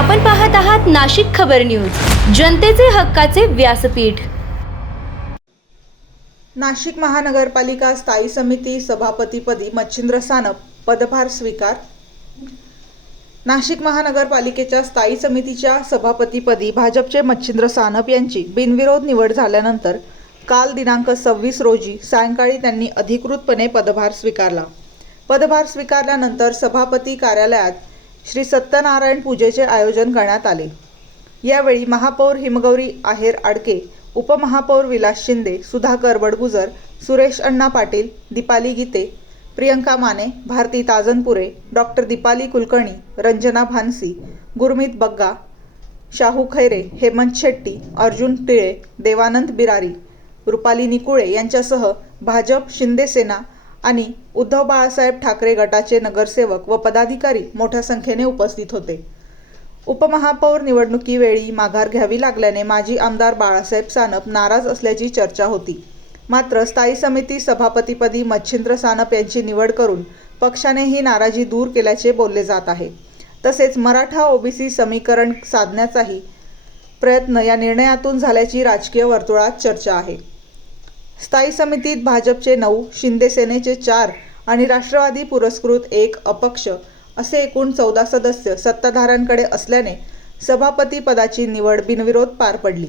आपण पाहत आहात नाशिक खबर न्यूज, जनतेचे हक्काचे व्यासपीठ। नाशिक महानगरपालिका स्थायी समिती सभापतीपदी मच्छिंद्र सानप पदभार स्वीकार। नाशिक महानगरपालिकेच्या स्थायी समितीच्या सभापतीपदी भाजपचे मच्छिंद्र सानप यांची बिनविरोध निवड झाल्यानंतर काल दिनांक 26 रोजी सायंकाळी त्यांनी अधिकृतपणे पदभार स्वीकारला। पदभार स्वीकारल्यानंतर सभापती कार्यालयात श्री सत्यनारायण पूजेचे आयोजन करण्यात आले। यावेळी महापौर हिमगौरी आहेर आडके, उपमहापौर विलास शिंदे, सुधाकर बडगुजर, सुरेश अण्णा पाटील, दीपाली गीते, प्रियंका माने, भारती ताजनपुरे, डॉक्टर दीपाली कुलकर्णी, रंजना भानसी, गुरमीत बग्गा, शाहू खैरे, हेमंत शेट्टी, अर्जुन टिळे, देवानंद बिरारी, रुपाली निकुळे यांच्यासह भाजप, शिंदे सेना आणि उद्धव बाळासाहेब ठाकरे गटाचे नगरसेवक व पदाधिकारी मोठ्या संख्येने उपस्थित होते। उपमहापौर निवडणुकीवेळी माघार घ्यावी लागल्याने माजी आमदार बाळासाहेब सानप नाराज असल्याची चर्चा होती। मात्र स्थायी समिती सभापतीपदी मच्छिंद्र सानप यांची निवड करून पक्षाने ही नाराजी दूर केल्याचे बोलले जात आहे। तसेच मराठा ओबीसी समीकरण साधण्याचाही प्रयत्न या निर्णयातून झाल्याची राजकीय वर्तुळात चर्चा आहे। स्थायी समितीत भाजपचे 9, शिंदे सेनेचे 4 आणि राष्ट्रवादी पुरस्कृत 1 अपक्ष असे एकूण 14 सदस्य सत्ताधाऱ्यांकडे असल्याने सभापती पदाची निवड बिनविरोध पार पडली।